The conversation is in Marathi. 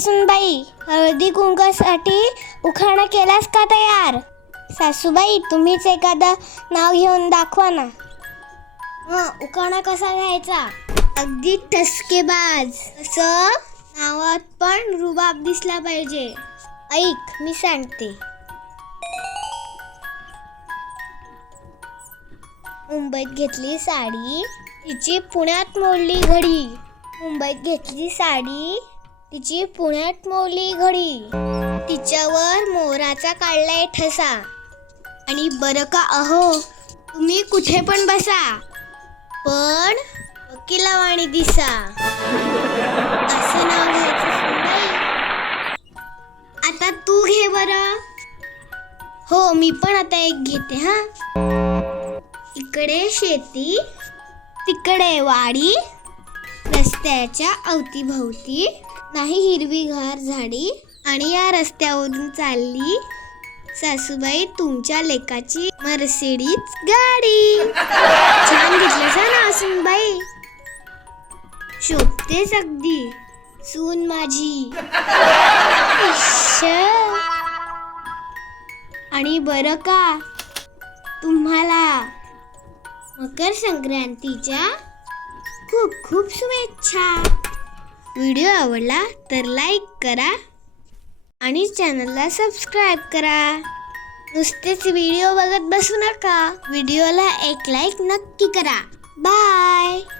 सुनबाई हळदी कुंकासाठी उखाणा केलास का तयार? सासूबाई तुम्हीच एखादं नाव घेऊन दाखवा ना. हा उखाणा कसा घ्यायचा? अगदी टसकेबाज असं नावात पण रुबाब दिसला पाहिजे. ऐक मी सांगते. मुंबईत घेतली साडी तिची पुण्यात मोडली घडी. मुंबईत घेतली साडी तिची पुण्यात मोली घडी. तिच्यावर मोराचा काढलाय ठसा. आणि बरं का अहो तुम्ही कुठे पण बसा. पण वकिलावाणी दिसा. असं नाव घ्यायचं आता तू घे बरं. हो मी पण आता एक घेते हा. इकडे शेती तिकडे वाडी रस्त्याच्या अवतीभोवती. नाही हिरवीगार झाडी आणि या रस्त्यावरून चालली सासूबाई तुमच्या लेकाची मर्सिडीज गाडी. छान घेतलं ना सुनबाई शोभतेच अगदी. सून माझी. आणि बरं का? तुम्हाला मकर संक्रांतीच्या खूप खूप शुभेच्छा. व्हिडिओ आवडला तर लाईक करा आणि चॅनलला सबस्क्राईब करा. नुसतेच व्हिडिओ बघत बसू नका. व्हिडिओला एक लाईक नक्की करा. बाय.